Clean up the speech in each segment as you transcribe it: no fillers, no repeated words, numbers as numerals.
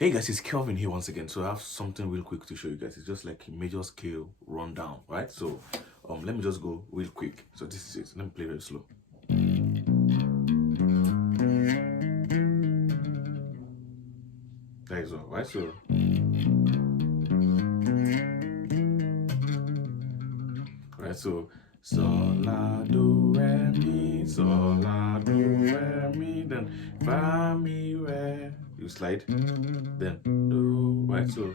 Hey guys, it's Kelvin here once again. So I have something real quick to show you guys. It's just like a major scale rundown, right? So let me just go real quick. So this is it. Let me play very slow. That is all, right? So sol la do re mi, sol la do re mi, then fa mi re. You slide, then do, right? So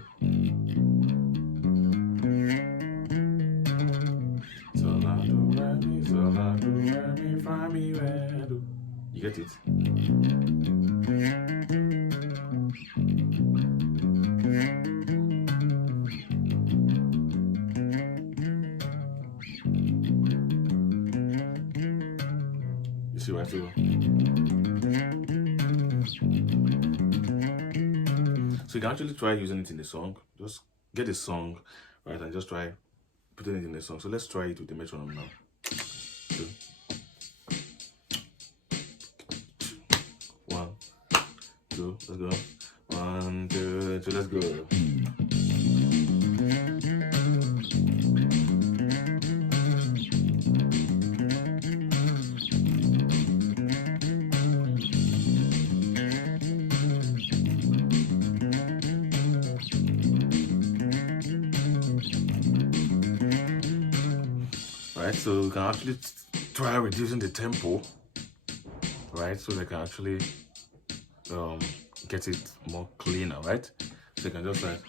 sol la do re mi, sol la do re mi, fa mi re do. You get it? You see right? So you can actually try using it in the song. Just get a song, right, and just try putting it in the song. So let's try it with the metronome now. 2, 1, 2, let's go. 1, 2, 3, let's go. Right, so we can actually try reducing the tempo, right, so they can actually get it more cleaner, right? So you can just like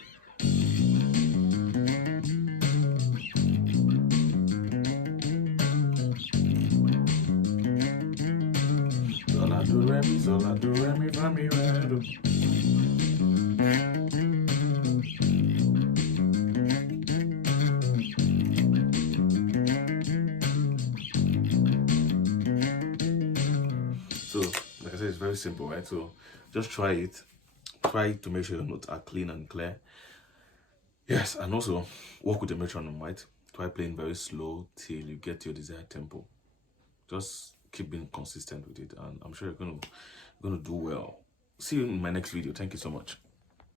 sol la do re mi, sol la do re mi, fa mi re do. So, like I said, it's very simple, right? So, just try it. Try to make sure your notes are clean and clear. Yes, and also work with the metronome, right? Try playing very slow till you get your desired tempo. Just keep being consistent with it, and I'm sure you're gonna do well. See you in my next video. Thank you so much.